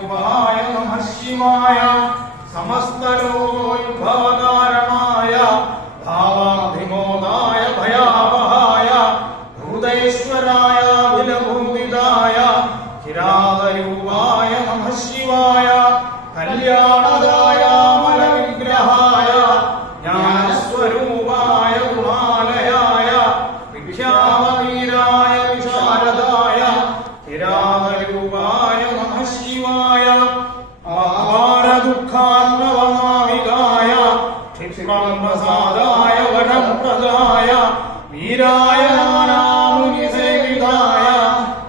ൂപായ നമഃ ശിവായ സമസ്തലോകോദ്ഭവകാരണായ ഭാവാധിമോദായ ഭയാവഹായ ഭൂതേശ്വരായ വിലഭൂതിദായ കിരാതരൂപായ നമഃ ശിവായ കല്യാണദായ മലവിഗ്രഹായ ജ്ഞാനസ്വരൂപായ ഗുണാലയായ വിഖ്യാതവീരായ വിശാരദായ കിരാതരൂപായ നമഃ ശിവായ ആഹാരദുഃഖാർണവനാമികായ ക്ഷിപ്രസാദായ വരപ്രദായ വീരായ നാനാമുനിസേവിതായ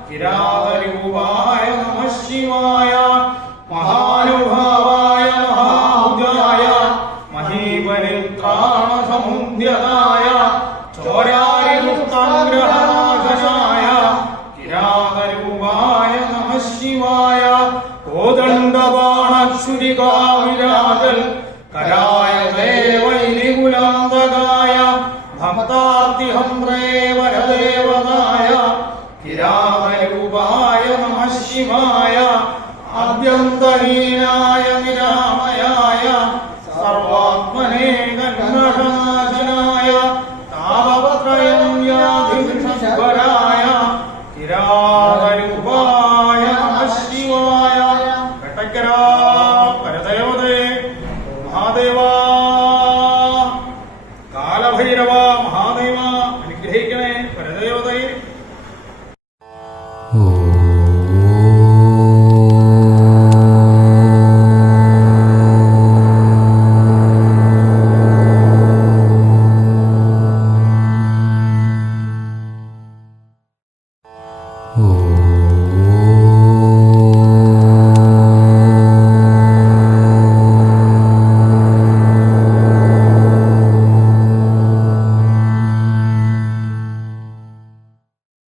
കിരാതരൂപായ നമഃ ശിവായ മഹാനുഭാവായ മഹാഭുജായ മഹീപരിത്രാണസമുദ്യതായ ചോരാരിദുഃഖാഗ്രഹനാശനായ കിരാതരൂപായ നമഃ ശിവായ കോദണ്ഡബാണച്ഛുരികാവിരാജൽ കരായ ദേവൈലികുലാന്തകായ ഭക്താർത്തിഹംത്രേ വരദേവതായ കിരാതരൂപായ നമഃ ശിവായ ആഭ്യന്തരീനായ നിരാ